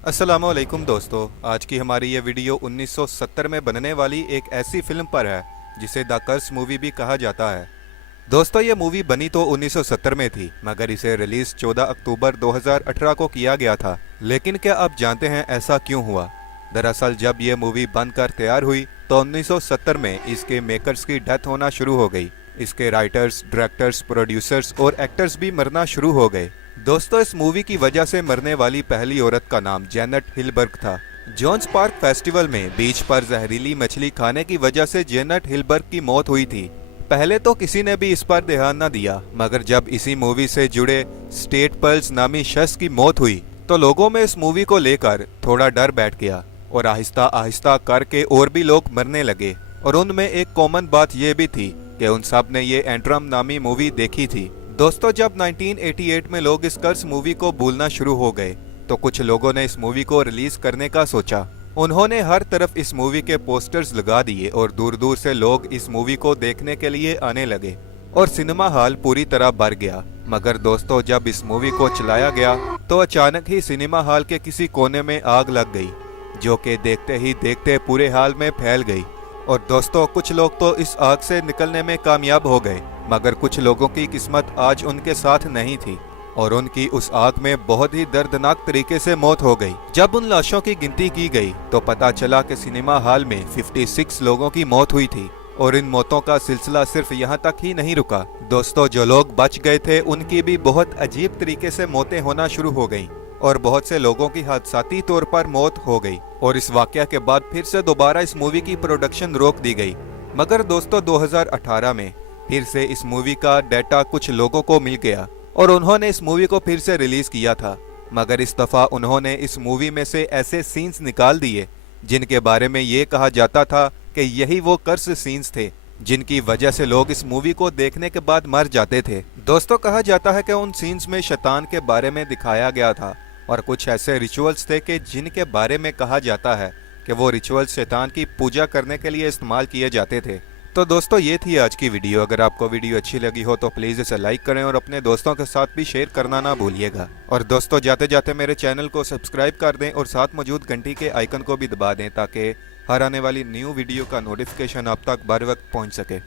अस्सलामुअलैकुम दोस्तों, आज की हमारी ये वीडियो 1970 में बनने वाली एक ऐसी फिल्म पर है जिसे द कर्स मूवी भी कहा जाता है। दोस्तों, ये मूवी बनी तो 1970 में थी, मगर इसे रिलीज 14 अक्टूबर 2018 को किया गया था। लेकिन क्या आप जानते हैं ऐसा क्यों हुआ? दरअसल जब ये मूवी बनकर तैयार हुई तो 1970 में इसके मेकर्स की डेथ होना शुरू हो गई। इसके राइटर्स, डायरेक्टर्स, प्रोड्यूसर्स और एक्टर्स भी मरना शुरू हो गए। दोस्तों, इस मूवी की वजह से मरने वाली पहली औरत का नाम जेनेट हिलबर्ग था। जॉन्स पार्क फेस्टिवल में बीच पर जहरीली मछली खाने की वजह से जेनेट हिलबर्ग की मौत हुई थी। पहले तो किसी ने भी इस पर ध्यान न दिया, मगर जब इसी मूवी से जुड़े स्टेट पर्ल्स नामी शख्स की मौत हुई तो लोगों में इस मूवी को लेकर थोड़ा डर बैठ गया और आहिस्ता आहिस्ता करके और भी लोग मरने लगे। और उनमें एक कॉमन बात यह भी थी कि उन सब ने ये एंट्रम नामी मूवी देखी थी। दोस्तों, जब 1988 में लोग इस कर्स मूवी को भूलना शुरू हो गए तो कुछ लोगों ने इस मूवी को रिलीज करने का सोचा। उन्होंने हर तरफ इस मूवी के पोस्टर्स लगा दिए और दूर दूर से लोग इस मूवी को देखने के लिए आने लगे और सिनेमा हॉल पूरी तरह भर गया। मगर दोस्तों, जब इस मूवी को चलाया गया तो अचानक ही सिनेमा हॉल के किसी कोने में आग लग गई, जो कि देखते ही देखते पूरे हॉल में फैल गई। और दोस्तों, कुछ लोग तो इस आग से निकलने में कामयाब हो गए, मगर कुछ लोगों की किस्मत आज उनके साथ नहीं थी और उनकी उस आग में बहुत ही दर्दनाक तरीके से मौत हो गई। जब उन लाशों की गिनती की गई तो पता चला कि सिनेमा हॉल में 56 लोगों की मौत हुई थी और इन मौतों का सिलसिला सिर्फ यहाँ तक ही नहीं रुका। दोस्तों, जो लोग बच गए थे उनकी भी बहुत अजीब तरीके से मौतें होना शुरू हो गयी और बहुत से लोगों की हादसाती तौर पर मौत हो गई। और इस वाकया के बाद फिर से दोबारा इस मूवी की प्रोडक्शन रोक दी गई। मगर दोस्तों, 2018 में फिर से इस मूवी का डेटा कुछ लोगों को मिल गया और उन्होंने इस मूवी को फिर से रिलीज किया था। मगर इस दफा उन्होंने इस मूवी में से ऐसे सीन्स निकाल दिए जिनके बारे में ये कहा जाता था कि यही वो कर्स सीन्स थे जिनकी वजह से लोग इस मूवी को देखने के बाद मर जाते थे। दोस्तों, कहा जाता है कि उन सीन्स में शैतान के बारे में दिखाया गया था और कुछ ऐसे रिचुअल्स थे कि जिनके बारे में कहा जाता है कि वो रिचुअल्स शैतान की पूजा करने के लिए इस्तेमाल किए जाते थे। तो दोस्तों, ये थी आज की वीडियो। अगर आपको वीडियो अच्छी लगी हो तो प्लीज़ इसे लाइक करें और अपने दोस्तों के साथ भी शेयर करना ना भूलिएगा। और दोस्तों, जाते जाते मेरे चैनल को सब्सक्राइब कर दें और साथ मौजूद घंटी के आइकन को भी दबा दें ताकि हर आने वाली न्यू वीडियो का नोटिफिकेशन आप तक बर वक्त पहुँच सके।